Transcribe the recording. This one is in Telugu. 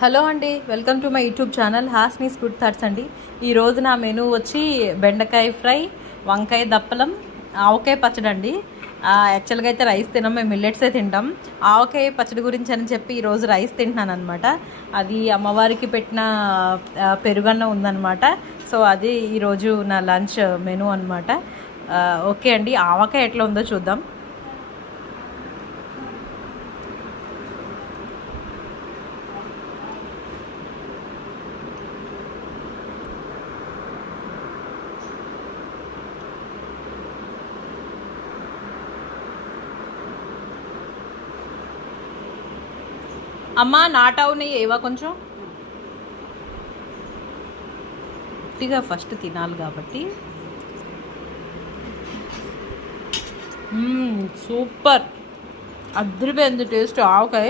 హలో అండి, welcome to my YouTube channel హాస్నీస్ గుడ్ థాట్స్ అండి. ఈరోజు నా మెనూ వచ్చి బెండకాయ ఫ్రై, వంకాయ దప్పలం, ఆవకాయ పచ్చడి అండి. యాక్చువల్గా అయితే రైస్ తినాం, మేము మిల్లెట్సే తింటాం. ఆవకాయ పచ్చడి గురించి అని చెప్పి ఈరోజు రైస్ తింటున్నాను అనమాట. అది అమ్మవారికి పెట్టిన పెరుగన్నం ఉందన్నమాట. సో అది ఈరోజు నా లంచ్ మెనూ అనమాట. ఓకే అండి, ఆవకాయ ఎట్లా ఉందో చూద్దాం. అమ్మ నాటావు నెయ్యి ఏవా కొంచెం గట్టిగా ఫస్ట్ తినాలి కాబట్టి. సూపర్, అద్దరిపోయింది టేస్ట్ ఆవకాయ.